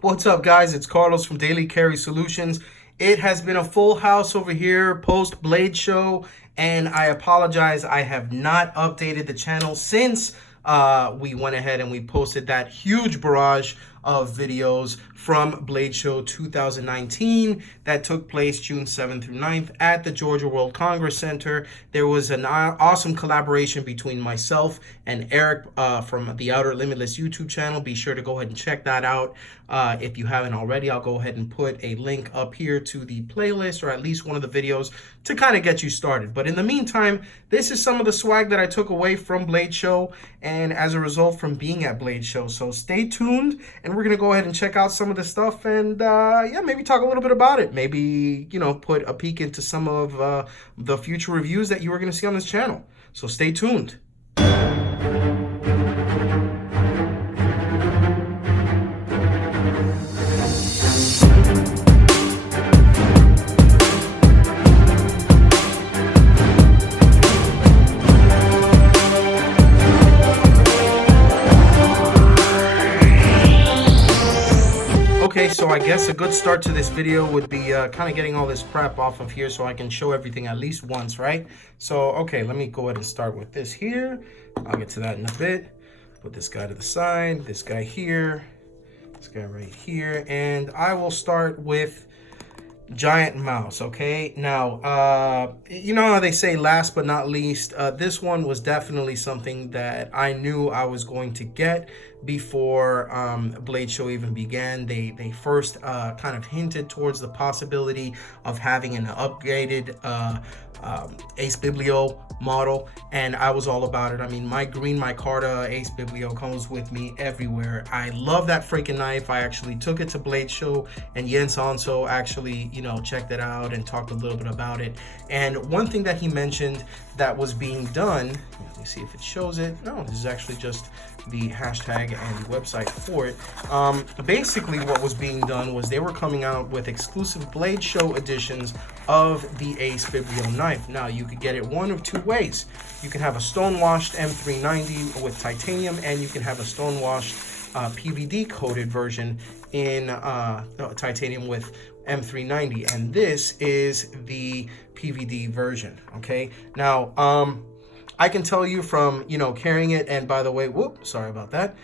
What's up, guys? It's Carlos from Daily Carry Solutions. It has been a full house over here post Blade Show, and I apologize. I have not updated the channel since we went ahead and we posted that huge barrage of videos from Blade Show 2019 that took place June 7th through 9th at the Georgia World Congress Center. There was an awesome collaboration between myself and Eric from the Outer Limitless YouTube channel. Be sure to go ahead and check that out. If you haven't already, I'll go ahead and put a link up here to the playlist, or at least one of the videos, to kind of get you started. But in the meantime, this is some of the swag that I took away from Blade Show and as a result from being at Blade Show. So stay tuned, and we're going to go ahead and check out some of the stuff and yeah, maybe talk a little bit about it. Maybe, you know, put a peek into some of the future reviews that you are going to see on this channel. So stay tuned. Okay, so I guess a good start to this video would be kind of getting all this crap off of here so I can show everything at least once, right? So, okay, let me go ahead and start with this here. I'll get to that in a bit. Put this guy to the side, this guy here, this guy right here, and I will start with giant mouse. Okay, now you know how they say last but not least, this one was definitely something that I knew I was going to get before Blade Show even began. They first kind of hinted towards the possibility of having an upgraded Ace Biblio model, and I was all about it. I mean, my green micarta Ace Biblio comes with me everywhere. I love that freaking knife. I actually took it to Blade Show, and Jens also actually, you know, checked it out and talked a little bit about it. And one thing that he mentioned that was being done, let me see if it shows it. No, this is actually just the hashtag and website for it. Basically what was being done was they were coming out with exclusive Blade Show editions of the Ace Biblio knife. Now you could get it one of two ways. You can have a stone-washed M390 with titanium, and you can have a stone-washed PVD coated version in titanium with M390, and this is the PVD version. Okay, now I can tell you from, you know, carrying it, and by the way, whoop, sorry about that.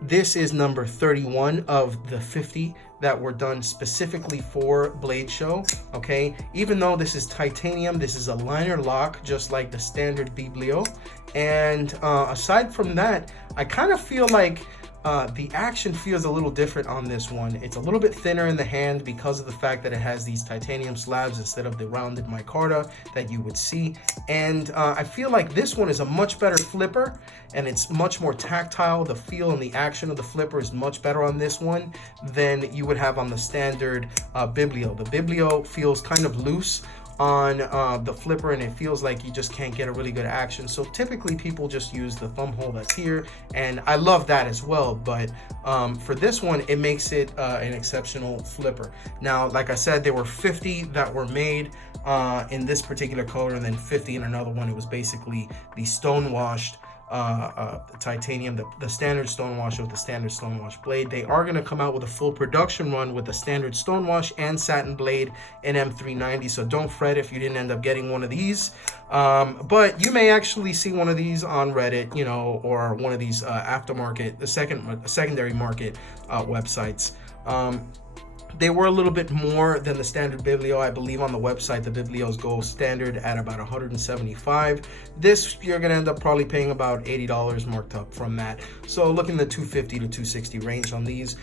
This is number 31 of the 50 that were done specifically for Blade Show. Okay, even though this is titanium, this is a liner lock, just like the standard Biblio. And aside from that, I kind of feel like the action feels a little different on this one. It's a little bit thinner in the hand because of the fact that it has these titanium slabs instead of the rounded micarta that you would see. And I feel like this one is a much better flipper, and it's much more tactile. The feel and the action of the flipper is much better on this one than you would have on the standard Biblio. The Biblio feels kind of loose on the flipper, and it feels like you just can't get a really good action. So typically people just use the thumb hole that's here, and I love that as well. But for this one, it makes it an exceptional flipper. Now, like I said, there were 50 that were made in this particular color, and then 50 in another one. It was basically the stone washed titanium, the standard stonewash of the standard stonewash blade. They are going to come out with a full production run with the standard stonewash and satin blade in M390, so don't fret if you didn't end up getting one of these. But you may actually see one of these on Reddit, you know, or one of these aftermarket, the secondary market websites. They were a little bit more than the standard Biblio. I believe on the website, the Biblios go standard at about $175. This, you're gonna end up probably paying about $80 marked up from that. So looking at the $250 to $260 range on these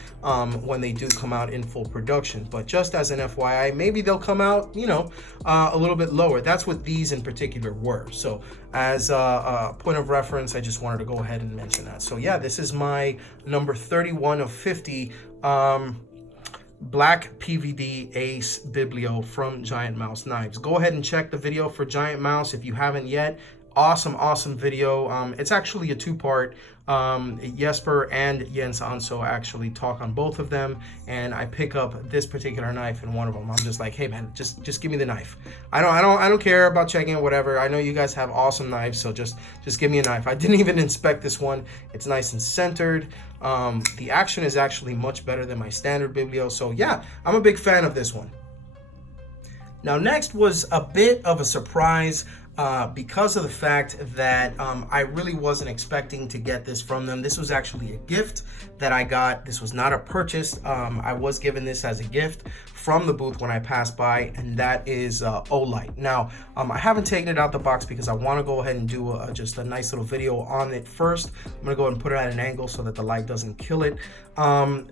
when they do come out in full production. But just as an FYI, maybe they'll come out, you know, a little bit lower. That's what these in particular were. So as a point of reference, I just wanted to go ahead and mention that. So yeah, this is my number 31 of 50. Black PVD Ace Biblio from Giant Mouse Knives. Go ahead and check the video for Giant Mouse if you haven't yet. Awesome video. It's actually a two-part Jesper and Jens also actually talk on both of them, and I pick up this particular knife in one of them. I'm just like, hey man, just give me the knife. I don't care about checking it, whatever. I know you guys have awesome knives, so just give me a knife. I didn't even inspect this one. It's nice and centered. The action is actually much better than my standard Biblio, so yeah, I'm a big fan of this one. Now next was a bit of a surprise, because of the fact that I really wasn't expecting to get this from them. This was actually a gift that I got. This was not a purchase. I was given this as a gift from the booth when I passed by, and that is OLIGHT. Now, I haven't taken it out the box because I want to go ahead and do just a nice little video on it first. I'm going to go ahead and put it at an angle so that the light doesn't kill it.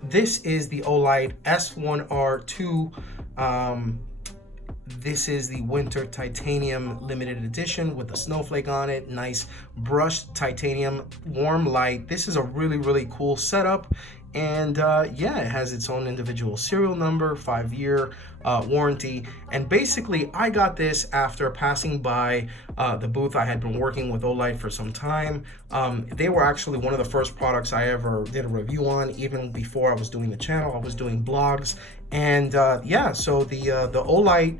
This is the OLIGHT S1R2. This is the Winter Titanium Limited Edition with a snowflake on it. Nice brushed titanium, warm light. This is a really cool setup. And yeah, it has its own individual serial number, 5-year warranty. And basically, I got this after passing by the booth. I had been working with OLIGHT for some time. They were actually one of the first products I ever did a review on, even before I was doing the channel. I was doing blogs. And yeah, so the OLIGHT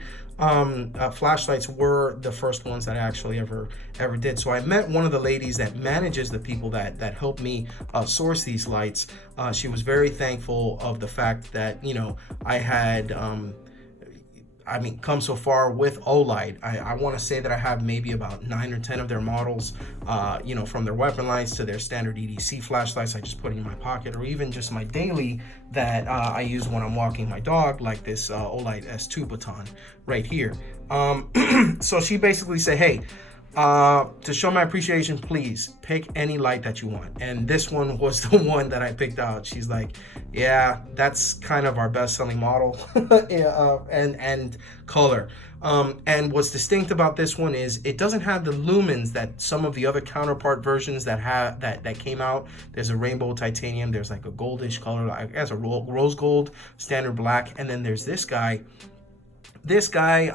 flashlights were the first ones that I actually ever did. So I met one of the ladies that manages the people that helped me source these lights. She was very thankful of the fact that, you know, I had come so far with OLIGHT. I want to say that I have maybe about 9 or 10 of their models, you know, from their weapon lights to their standard EDC flashlights I just put in my pocket, or even just my daily that I use when I'm walking my dog, like this OLIGHT S2 baton right here. So she basically said, hey, to show my appreciation, please pick any light that you want. And this one was the one that I picked out. She's like, yeah, that's kind of our best selling model and color. And what's distinct about this one is it doesn't have the lumens that some of the other counterpart versions that have that came out. There's a rainbow titanium, there's like a goldish color, I guess a rose gold, standard black, and then there's this guy. This guy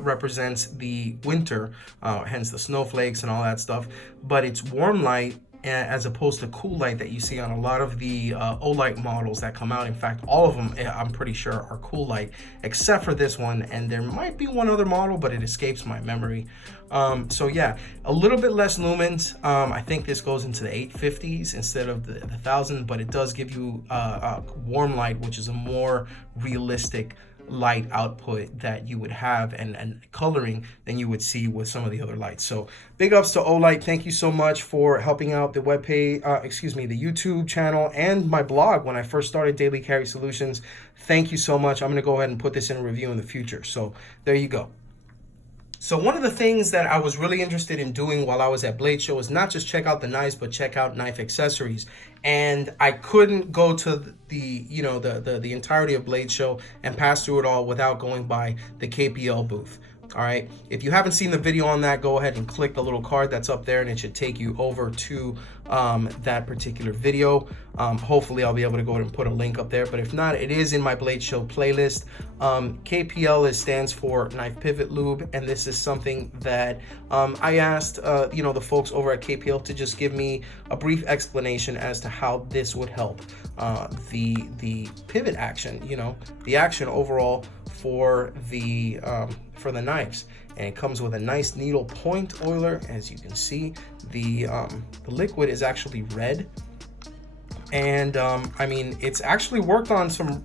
represents the winter, hence the snowflakes and all that stuff, but it's warm light as opposed to cool light that you see on a lot of the OLIGHT models that come out. In fact, all of them, I'm pretty sure, are cool light, except for this one, and there might be one other model, but it escapes my memory. So yeah, a little bit less lumens. I think this goes into the 850s instead of the 1000, but it does give you warm light, which is a more realistic light output that you would have and coloring than you would see with some of the other lights. So big ups to OLIGHT. Thank you so much for helping out the webpage, the YouTube channel and my blog when I first started Daily Carry Solutions. Thank you so much. I'm going to go ahead and put this in a review in the future. So there you go. So one of the things that I was really interested in doing while I was at Blade Show is not just check out the knives, but check out knife accessories. And I couldn't go to the entirety of Blade Show and pass through it all without going by the KPL booth. All right, if you haven't seen the video on that, go ahead and click the little card that's up there and it should take you over to that particular video. Hopefully I'll be able to go ahead and put a link up there, but if not, it is in my Blade Show playlist. KPL stands for Knife Pivot Lube, and this is something that I asked the folks over at KPL to just give me a brief explanation as to how this would help the pivot action, the action overall for the knives. And it comes with a nice needle point oiler. As you can see, the liquid is actually red, and I mean, it's actually worked on some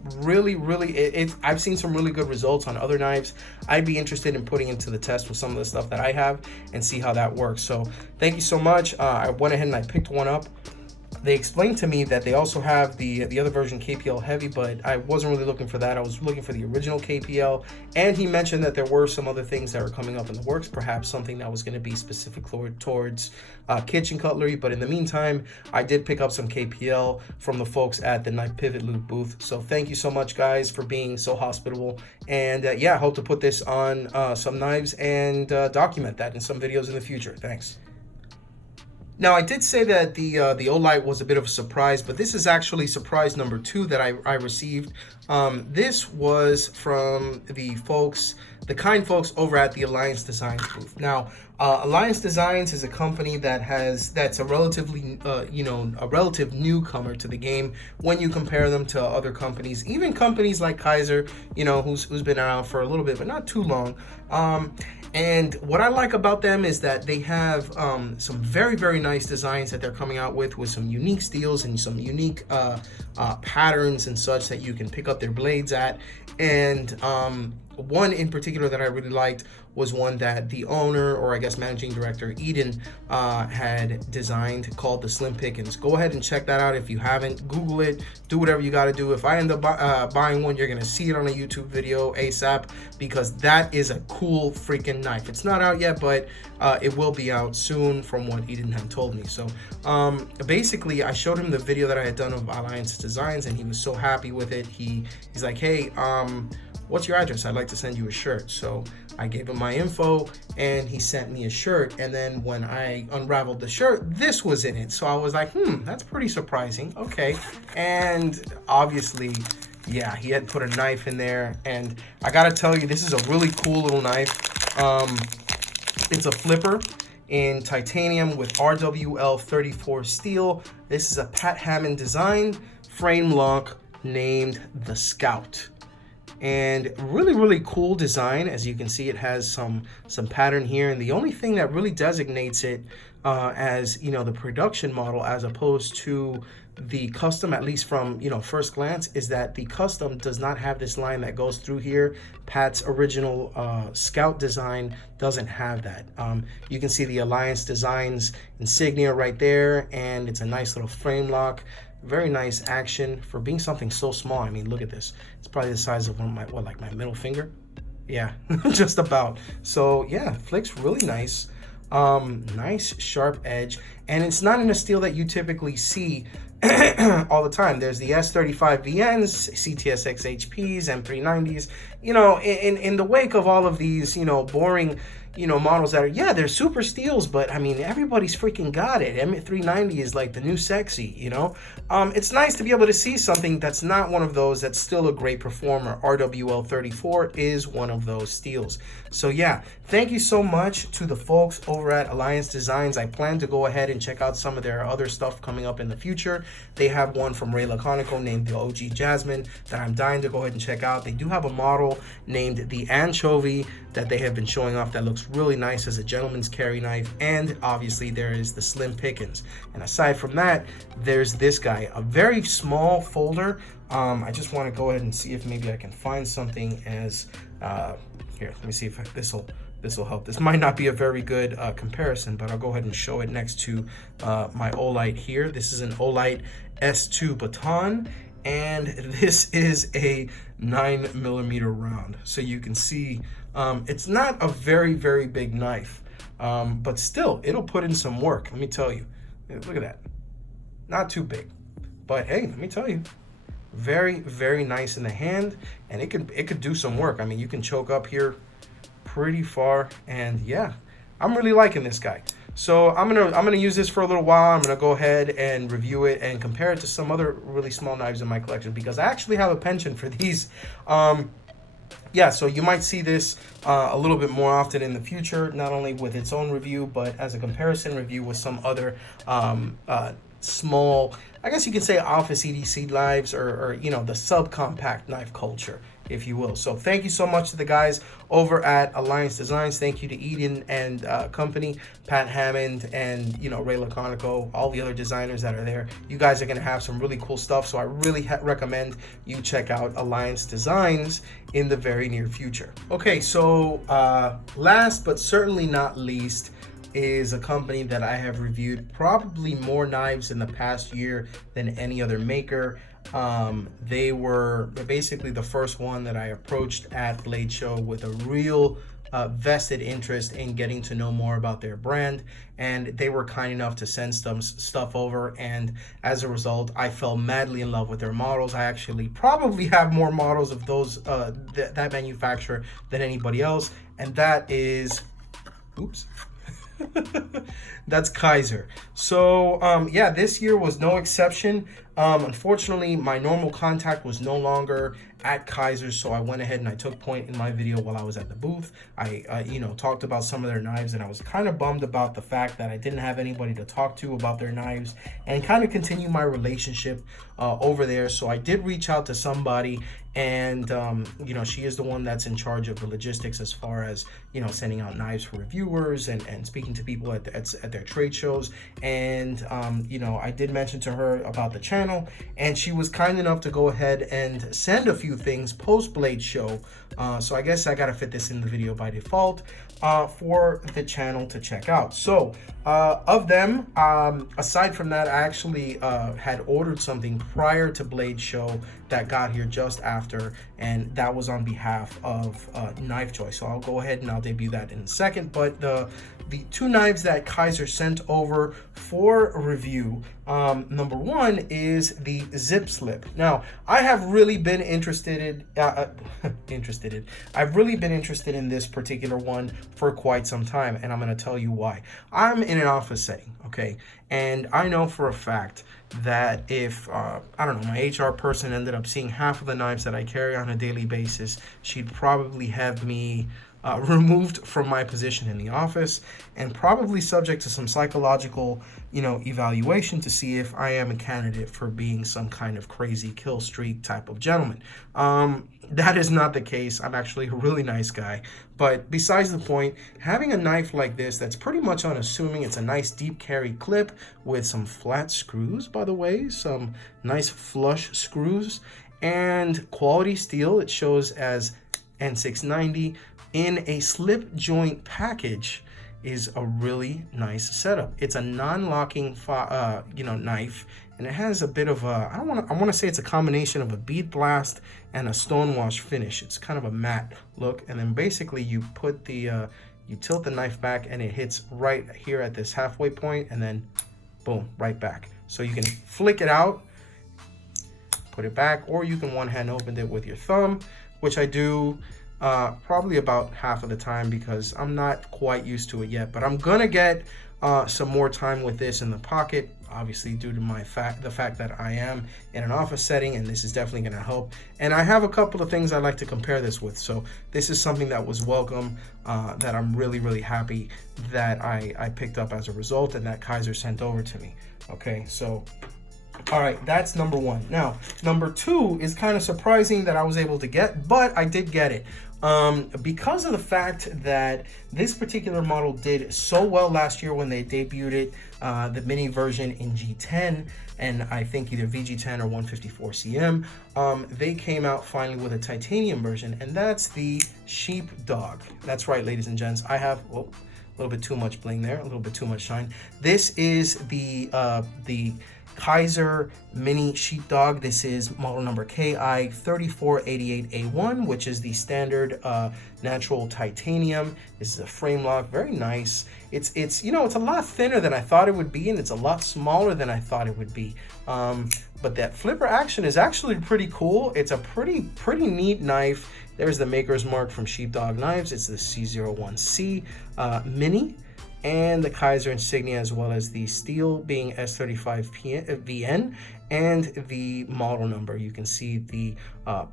I've seen some really good results on other knives. I'd be interested in putting into the test with some of the stuff that I have and see how that works. So thank you so much. I went ahead and I picked one up. They explained to me that they also have the other version, KPL Heavy, but I wasn't really looking for that. I was looking for the original KPL, and he mentioned that there were some other things that were coming up in the works, perhaps something that was going to be specific towards kitchen cutlery. But in the meantime, I did pick up some KPL from the folks at the Knife Pivot Lube booth. So thank you so much, guys, for being so hospitable. And yeah, I hope to put this on some knives and document that in some videos in the future. Thanks. Now, I did say that the OLIGHT was a bit of a surprise, but this is actually surprise number 2 that I received. This was from the kind folks over at the Alliance Designs booth. Now, Alliance Designs is a company that's a relatively a relative newcomer to the game when you compare them to other companies, even companies like Kaiser, who's been around for a little bit but not too long. And what I like about them is that they have some very, very nice designs that they're coming out with some unique steels and some unique patterns and such that you can pick up their blades at. And one in particular that I really liked was one that the owner, or I guess managing director, Eden, had designed, called the Slim Pickens. Go ahead and check that out if you haven't. Google it, do whatever you got to do. If I end up buying one, you're going to see it on a YouTube video ASAP, because that is a cool freaking knife. It's not out yet, but it will be out soon from what Eden had told me. So basically, I showed him the video that I had done of Alliance Designs, and he was so happy with it. He's like, hey, what's your address? I'd like to send you a shirt. So I gave him my info and he sent me a shirt. And then when I unraveled the shirt, this was in it. So I was like, that's pretty surprising. Okay. And obviously, yeah, he had put a knife in there. And I got to tell you, this is a really cool little knife. It's a flipper in titanium with RWL 34 steel. This is a Pat Hammond design frame lock named the Scout. And really, really cool design. As you can see, it has some pattern here, and the only thing that really designates it as the production model as opposed to the custom, at least from first glance, is that the custom does not have this line that goes through here. Pat's original Scout design doesn't have that. You can see the Alliance Designs insignia right there, and it's a nice little frame lock. Very nice action for being something so small. I mean, look at this. It's probably the size of one of my my middle finger. Yeah, just about. So yeah, flicks really nice. Nice sharp edge, and it's not in a steel that you typically see all the time. There's the S35 VNs, CTSX HPs, M390s. In the wake of all of these, boring models that are, they're super steels, but I mean, everybody's freaking got it. M390 is like the new sexy, It's nice to be able to see something that's not one of those, that's still a great performer. RWL 34 is one of those steels. So yeah, thank you so much to the folks over at Alliance Designs. I plan to go ahead and check out some of their other stuff coming up in the future. They have one from Ray Laconico named the OG Jasmine that I'm dying to go ahead and check out. They do have a model named the Anchovy that they have been showing off that looks really nice as a gentleman's carry knife. And obviously there is the Slim Pickens. And aside from that, there's this guy, a very small folder. I just want to go ahead and see if maybe I can find something as here, let me see if this will help. This might not be a very good comparison, but I'll go ahead and show it next to my OLIGHT here. This is an OLIGHT S2 baton, and this is a 9mm round. So you can see it's not a very, very big knife, but still, it'll put in some work. Let me tell you. Look at that. Not too big, but hey, let me tell you, very, very nice in the hand, and it could do some work. I mean, you can choke up here pretty far, and yeah, I'm really liking this guy. So I'm gonna use this for a little while. I'm gonna go ahead and review it and compare it to some other really small knives in my collection, because I actually have a penchant for these. Yeah, so you might see this a little bit more often in the future, not only with its own review, but as a comparison review with some other small, I guess you could say office EDC knives, or the subcompact knife culture, if you will. So thank you so much to the guys over at Alliance Designs. Thank you to Eden and company, Pat Hammond, and Ray Laconico, all the other designers that are there. You guys are going to have some really cool stuff, so I really recommend you check out Alliance Designs in the very near future. Okay, so last but certainly not least is a company that I have reviewed probably more knives in the past year than any other maker. They were basically the first one that I approached at Blade Show with a real vested interest in getting to know more about their brand, and they were kind enough to send some stuff over, and as a result I fell madly in love with their models. I actually probably have more models of those that manufacturer than anybody else, and that is that's Kaiser. So yeah, this year was no exception. Unfortunately, my normal contact was no longer at Kaiser, so I went ahead and I took point in my video while I was at the booth. I you know, talked about some of their knives, and I was kind of bummed about the fact that I didn't have anybody to talk to about their knives and kind of continue my relationship over there. So I did reach out to somebody, and you know, she is the one that's in charge of the logistics as far as, you know, sending out knives for reviewers and speaking to people at their trade shows. And you know, I did mention to her about the channel, and she was kind enough to go ahead and send a few things post Blade show. So I guess I gotta fit this in the video by default for the channel to check out. So of them, aside from that, I actually had ordered something prior to Blade show that got here just after, and that was on behalf of Knife Choice. So I'll go ahead and I'll debut that in a second. But the two knives that Kaiser sent over for review, number one is the Zip Slip. Now, I have really been interested in I've really been interested in this particular one for quite some time, and I'm going to tell you why. I'm in an office setting, okay, and I know for a fact that if I don't know, my HR person ended up seeing half of the knives that I carry on a daily basis, she'd probably have me removed from my position in the office, and probably subject to some psychological, you know, evaluation to see if I am a candidate for being some kind of crazy kill streak type of gentleman. That is not the case. I'm actually a really nice guy. But besides the point, having a knife like this that's pretty much unassuming, it's a nice deep carry clip with some flat screws, by the way, some nice flush screws, and quality steel. It shows as N690 in a slip joint package is a really nice setup. It's a non-locking you know, knife, and it has a bit of a, I want to say it's a combination of a bead blast and a stonewash finish. It's kind of a matte look, and then basically you put the you tilt the knife back and it hits right here at this halfway point, and then boom, right back. So you can flick it out, put it back, or you can one-hand open it with your thumb, which I do probably about half of the time because I'm not quite used to it yet. But I'm gonna get some more time with this in the pocket, obviously due to the fact that I am in an office setting, and this is definitely gonna help. And I have a couple of things I'd like to compare this with. So this is something that was welcome, that I'm really happy that I picked up as a result, and that Kaiser sent over to me. Okay, so all right, that's number one. Now, number two is kind of surprising that I was able to get, but I did get it. Because of the fact that this particular model did so well last year when they debuted it, the mini version in G10, and I think either VG10 or 154 CM, they came out finally with a titanium version, and that's the Sheepdog. That's right, ladies and gents. I have, a little bit too much bling there, a little bit too much shine. This is the Kaiser Mini Sheepdog. This is model number KI3488A1, which is the standard natural titanium. This is a frame lock, very nice. It's you know, it's a lot thinner than I thought it would be, and it's a lot smaller than I thought it would be. But that flipper action is actually pretty cool. It's a pretty neat knife. There's the maker's mark from Sheepdog Knives. It's the C01C Mini, and the Kaiser insignia, as well as the steel being S35VN, and the model number. You can see the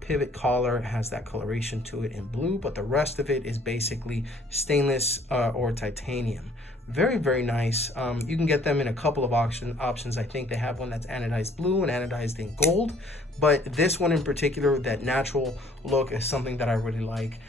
pivot collar has that coloration to it in blue, but the rest of it is basically stainless or titanium. Very nice. You can get them in a couple of options. I think they have one that's anodized blue and anodized in gold, but this one in particular, that natural look, is something that I really like.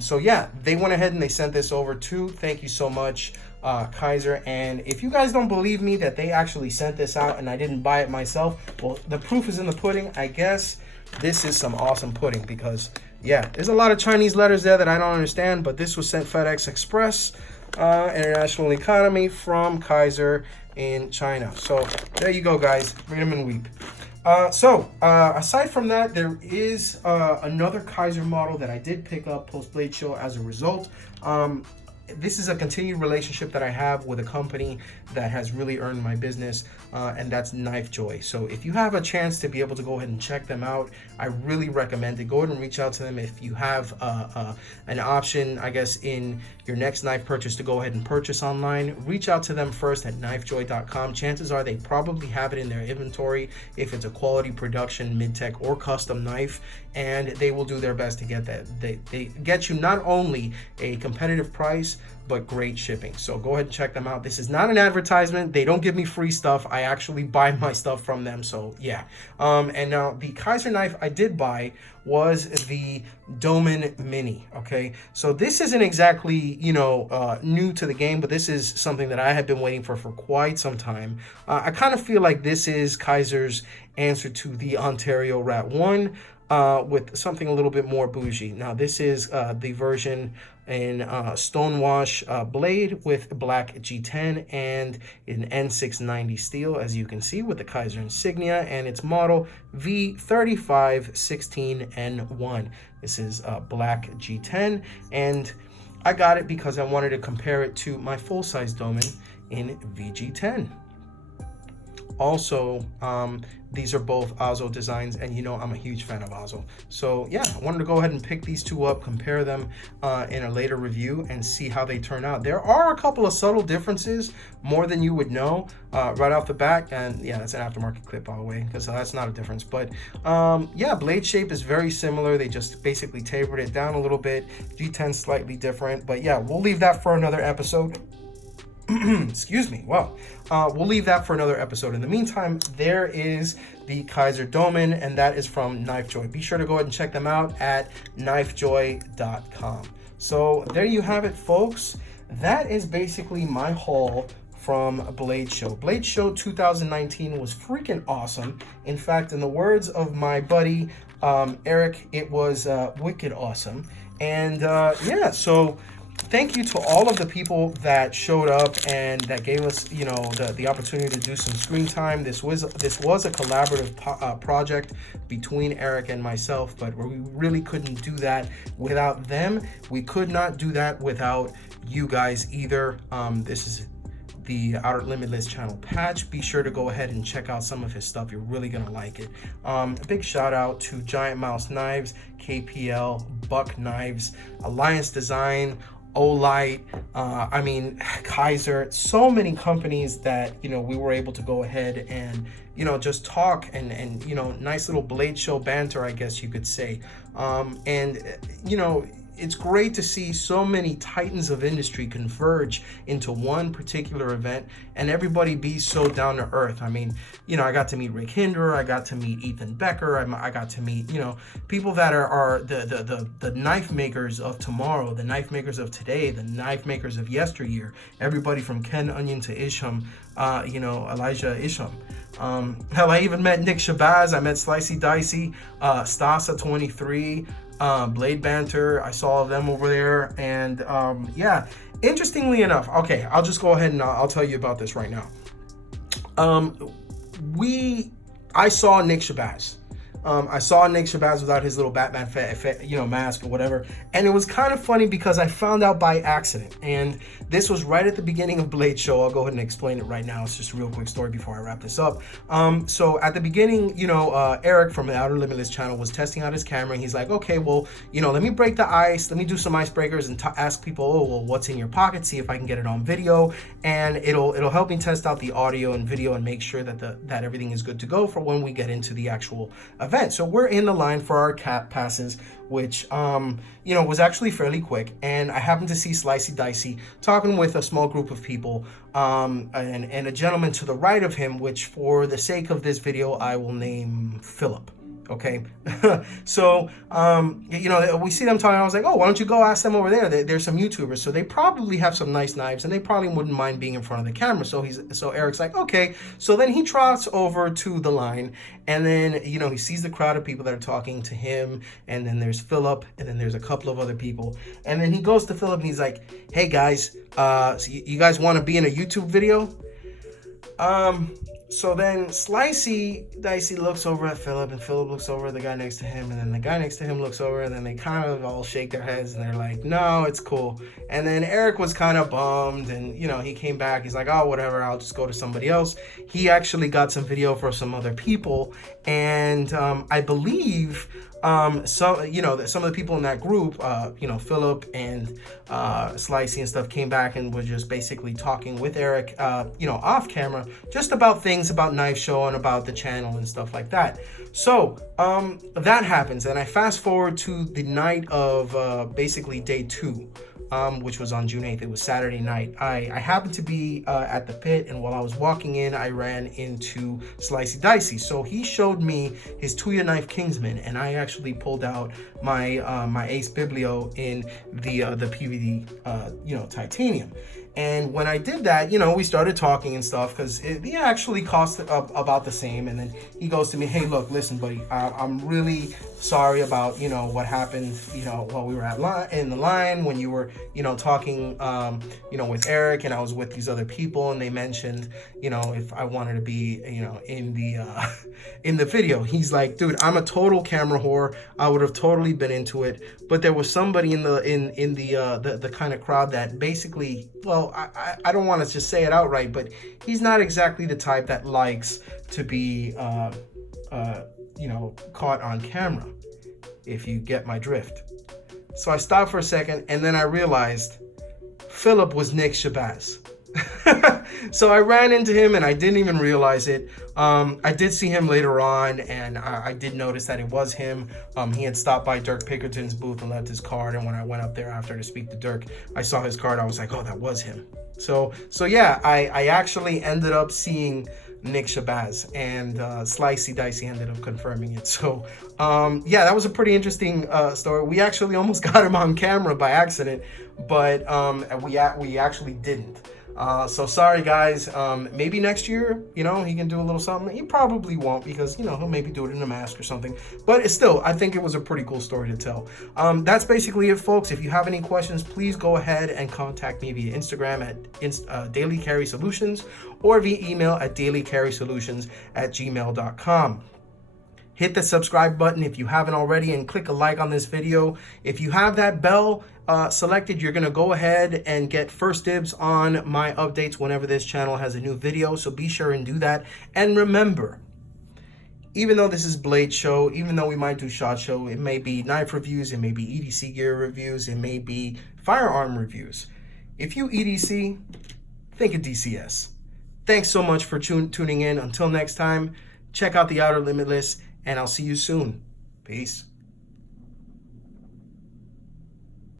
So yeah, they went ahead and they sent this over too. Thank you so much, Kaiser. And if you guys don't believe me that they actually sent this out and I didn't buy it myself, well, the proof is in the pudding. I guess this is some awesome pudding, because yeah, there's a lot of Chinese letters there that I don't understand, but this was sent FedEx Express, international economy, from Kaiser in China. So there you go, guys. Read them and weep. Aside from that, there is another Kaiser model that I did pick up post Blade show as a result. this is a continued relationship that I have with a company that has really earned my business, and that's Knife Joy. So if you have a chance to be able to go ahead and check them out, I really recommend it. Go ahead and reach out to them if you have an option, I guess, in your next knife purchase to go ahead and purchase online. Reach out to them first at knifejoy.com. Chances are they probably have it in their inventory if it's a quality production, mid-tech, or custom knife, and they will do their best to get that. They get you not only a competitive price, but great shipping. So go ahead and check them out. This is not an advertisement. They don't give me free stuff. I actually buy my stuff from them. So yeah. And now the Kaiser knife I did buy was the Dohman Mini. Okay. So this isn't exactly, you know, new to the game, but this is something that I have been waiting for quite some time. I kind of feel like this is Kaiser's answer to the Ontario Rat 1. With something a little bit more bougie. Now this is the version in stonewash blade with black G10 and an N690 steel, as you can see, with the Kaiser insignia, and its model V3516N1. This is black G10, and I got it because I wanted to compare it to my full-size Dohman in VG10. Also, these are both Oslo designs, and you know I'm a huge fan of Oslo. So yeah, I wanted to go ahead and pick these two up, compare them in a later review, and see how they turn out. There are a couple of subtle differences, more than you would know right off the bat, and yeah, that's an aftermarket clip, by the way, because that's not a difference. But yeah, blade shape is very similar. They just basically tapered it down a little bit. G10 slightly different, but yeah, we'll leave that for another episode. Excuse me. Well, we'll leave that for another episode. In the meantime, there is the Kaiser Dohman, and that is from Knife Joy. Be sure to go ahead and check them out at knifejoy.com. So there you have it, folks. That is basically my haul from Blade Show. Blade Show 2019 was freaking awesome. In fact, in the words of my buddy Eric, it was wicked awesome. And yeah, so thank you to all of the people that showed up and that gave us, you know, the opportunity to do some screen time. This was a collaborative project between Eric and myself, but we really couldn't do that without them. We could not do that without you guys either. This is the Outer Limitless channel patch. Be sure to go ahead and check out some of his stuff. You're really gonna like it. A big shout out to Giantmouse Knives, KPL, Buck Knives, Alliance Design, OLIGHT, I mean, Kaiser, so many companies that, you know, we were able to go ahead and, you know, just talk and you know, nice little Blade Show banter, I guess you could say. And, you know, it's great to see so many titans of industry converge into one particular event and everybody be so down to earth. I mean, you know, I got to meet Rick Hinder, I got to meet Ethan Becker, I got to meet, you know, people that are the knife makers of tomorrow, the knife makers of today, the knife makers of yesteryear. Everybody from Ken Onion to Isham, you know, Elijah Isham. Hell, I even met Nick Shabazz, I met SliceyDicey, Stasa 23, Blade Banter. I saw them over there, and yeah, interestingly enough, okay, I'll just go ahead and I'll tell you about this right now. I saw Nick Shabazz. I saw Nick Shabazz without his little Batman you know, mask or whatever, and it was kind of funny because I found out by accident, and this was right at the beginning of Blade Show. I'll go ahead and explain it right now. It's just a real quick story before I wrap this up. So at the beginning, you know, Eric from the Outer Limitless channel was testing out his camera, and he's like, okay, well, you know, let me break the ice, let me do some icebreakers and ask people, oh, well, what's in your pocket, see if I can get it on video, and it'll help me test out the audio and video and make sure that that everything is good to go for when we get into the actual event. So we're in the line for our cap passes, which you know, was actually fairly quick, and I happened to see SliceyDicey talking with a small group of people, and a gentleman to the right of him, which for the sake of this video I will name Philip. Okay. So you know, we see them talking. I was like, oh, why don't you go ask them over there? There's some YouTubers, so they probably have some nice knives, and they probably wouldn't mind being in front of the camera. So Eric's like, okay. So then he trots over to the line, and then, you know, he sees the crowd of people that are talking to him, and then there's Philip, and then there's a couple of other people, and then he goes to Philip and he's like, hey guys, so you guys want to be in a YouTube video? So then SliceyDicey looks over at Philip, and Philip looks over at the guy next to him, and then the guy next to him looks over, and then they kind of all shake their heads, and they're like, no, it's cool. And then Eric was kind of bummed, and, you know, he came back. He's like, oh, whatever, I'll just go to somebody else. He actually got some video for some other people, and I believe some of the people in that group, Philip and Slicey and stuff came back and was just basically talking with Eric, off camera, just about things about Knife Show and about the channel and stuff like that. So that happens, and I fast forward to the night of basically day 2. Which was on June 8th. It was Saturday night. I happened to be at the pit, and while I was walking in, I ran into SliceyDicey. So he showed me his Tuya Knife Kingsman, and I actually pulled out my my Ace Biblio in the PVD titanium. And when I did that, we started talking and stuff, because it actually cost about the same. And then he goes to me, hey, look, listen, buddy, I'm really sorry about, what happened, while we were in the line, when you were, talking, with Eric, and I was with these other people, and they mentioned, if I wanted to be, in the video. He's like, dude, I'm a total camera whore. I would have totally been into it. But there was somebody in the kind of crowd that basically, well, I don't want to just say it outright, but he's not exactly the type that likes to be, caught on camera, if you get my drift. So I stopped for a second, and then I realized Philip was Nick Shabazz. So I ran into him, and I didn't even realize it. I did see him later on, and I did notice that it was him. He had stopped by Dirk Pickerton's booth and left his card, and when I went up there after to speak to Dirk, I saw his card. I was like, oh, that was him. So yeah, I actually ended up seeing Nick Shabazz, and SliceyDicey ended up confirming it. So yeah, that was a pretty interesting story. We actually almost got him on camera by accident, but we actually didn't. So sorry, guys. Maybe next year, he can do a little something. He probably won't, because, he'll maybe do it in a mask or something. But it's still, I think it was a pretty cool story to tell. That's basically it, folks. If you have any questions, please go ahead and contact me via Instagram at Daily Carry Solutions, or via email at dailycarrysolutions@gmail.com. Hit the subscribe button if you haven't already, and click a like on this video. If you have that bell selected, you're going to go ahead and get first dibs on my updates whenever this channel has a new video. So be sure and do that. And remember, even though this is Blade Show, even though we might do SHOT Show, it may be knife reviews, it may be EDC gear reviews, it may be firearm reviews. If you EDC, think of DCS. Thanks so much for tuning in. Until next time, check out the Outer Limitless, and I'll see you soon. Peace.